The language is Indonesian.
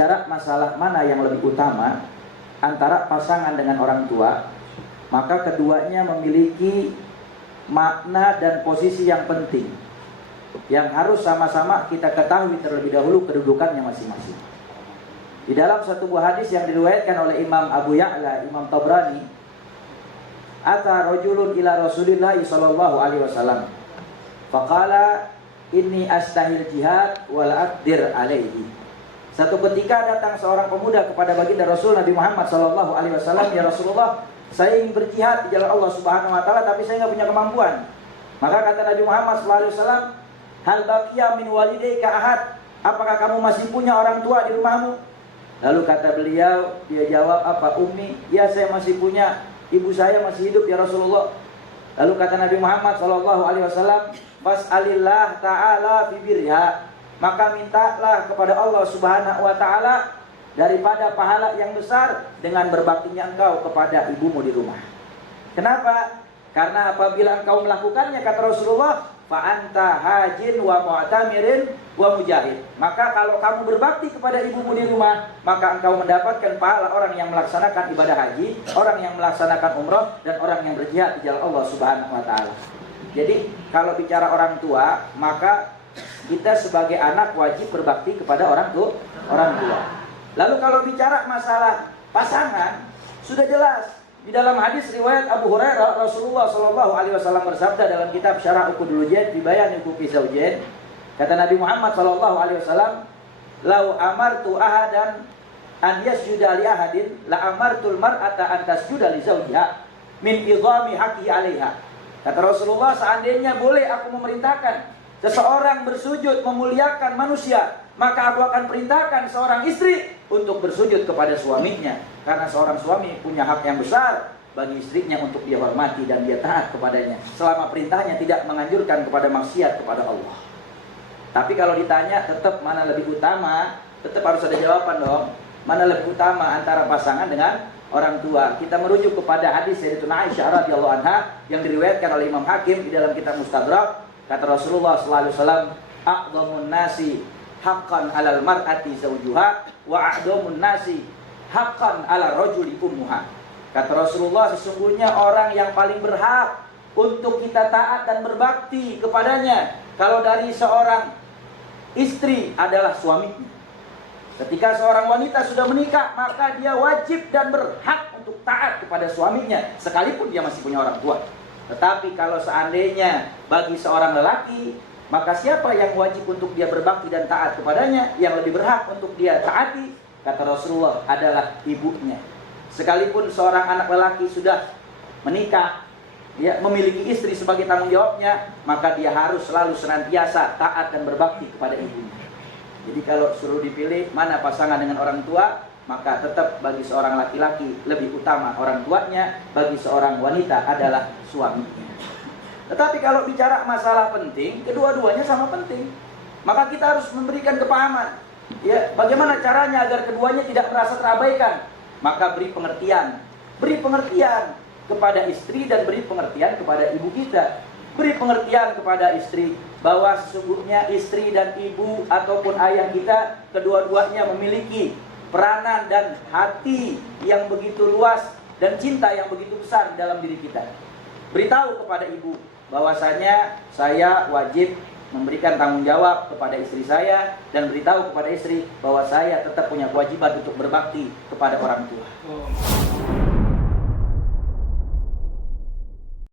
bicara masalah mana yang lebih utama antara pasangan dengan orang tua, maka keduanya memiliki makna dan posisi yang penting yang harus sama-sama kita ketahui terlebih dahulu kedudukannya masing-masing. Di dalam satu buah hadis yang diriwayatkan oleh Imam Abu Ya'la, Imam Tabrani, ata rajulun ila Rasulillah sallallahu alaihi wasallam faqala inni astahil jihad wal aqdir alaihi. Satu ketika datang seorang pemuda kepada baginda Rasul Nabi Muhammad sallallahu alaihi wasallam, ya Rasulullah, saya ingin berjihad di jalan Allah Subhanahu wa taala tapi saya enggak punya kemampuan. Maka kata Nabi Muhammad sallallahu alaihi wasallam, hal baqiya min walidayka ahad? Apakah kamu masih punya orang tua di rumahmu? Lalu kata beliau, dia jawab, apa ummi? Ya, saya masih punya, ibu saya masih hidup ya Rasulullah. Lalu kata Nabi Muhammad sallallahu alaihi wasallam, fas'alillah ta'ala fi birha, maka mintalah kepada Allah Subhanahu wa taala daripada pahala yang besar dengan berbaktinya engkau kepada ibumu di rumah. Kenapa? Karena apabila engkau melakukannya, kata Rasulullah, fa anta hajin wa mu'tamirin wa mujahid. Maka kalau kamu berbakti kepada ibumu di rumah, maka engkau mendapatkan pahala orang yang melaksanakan ibadah haji, orang yang melaksanakan umrah, dan orang yang berjihad di jalan Allah Subhanahu wa taala. Jadi kalau bicara orang tua, maka kita sebagai anak wajib berbakti kepada orang tua. Lalu kalau bicara masalah pasangan, sudah jelas di dalam hadis riwayat Abu Hurairah, Rasulullah sallallahu alaihi wasallam bersabda dalam kitab Syarah Uqudul Jaid fi Bayan Huquqi Zawjain, kata Nabi Muhammad sallallahu alaihi wasallam, "Lau amartu ahadan an yasjuda li ahadin, la amartul mar'ata an tasjuda li zawjiha min idhami haqqi 'alaiha." Kata Rasulullah, seandainya boleh aku memerintahkan seseorang bersujud memuliakan manusia, maka aku akan perintahkan seorang istri untuk bersujud kepada suaminya. Karena seorang suami punya hak yang besar bagi istrinya untuk dia hormati dan dia taat kepadanya, selama perintahnya tidak menganjurkan kepada maksiat kepada Allah. Tapi kalau ditanya tetap mana lebih utama, tetap harus ada jawaban dong. Mana lebih utama antara pasangan dengan orang tua? Kita merujuk kepada hadis Sayyidatuna Aisyah radhiyallahu anha yang diriwayatkan oleh Imam Hakim di dalam kitab Mustadrak. Kata Rasulullah sallallahu alaihi wasallam, a'dhamun nasi haqqan 'alal mar'ati zawjuha wa a'dhamun nasi haqqan 'ala rajuli ummuha. Kata Rasulullah, sesungguhnya orang yang paling berhak untuk kita taat dan berbakti kepadanya kalau dari seorang istri adalah suaminya. Ketika seorang wanita sudah menikah, maka dia wajib dan berhak untuk taat kepada suaminya sekalipun dia masih punya orang tua. Tetapi kalau seandainya bagi seorang lelaki, maka siapa yang wajib untuk dia berbakti dan taat kepadanya, yang lebih berhak untuk dia taati, kata Rasulullah, adalah ibunya. Sekalipun seorang anak lelaki sudah menikah, dia memiliki istri sebagai tanggung jawabnya, maka dia harus selalu senantiasa taat dan berbakti kepada ibunya. Jadi kalau suruh dipilih mana pasangan dengan orang tua, maka tetap bagi seorang laki-laki lebih utama orang tuanya, bagi seorang wanita adalah suaminya. Tetapi kalau bicara masalah penting, kedua-duanya sama penting. Maka kita harus memberikan kepahaman. Ya, bagaimana caranya agar keduanya tidak merasa terabaikan? Maka beri pengertian. Beri pengertian kepada istri dan beri pengertian kepada ibu kita. Beri pengertian kepada istri bahwa sesungguhnya istri dan ibu ataupun ayah kita kedua-duanya memiliki peranan dan hati yang begitu luas dan cinta yang begitu besar dalam diri kita. Beritahu kepada ibu bahwasanya saya wajib memberikan tanggung jawab kepada istri saya, dan beritahu kepada istri bahwa saya tetap punya kewajiban untuk berbakti kepada orang tua.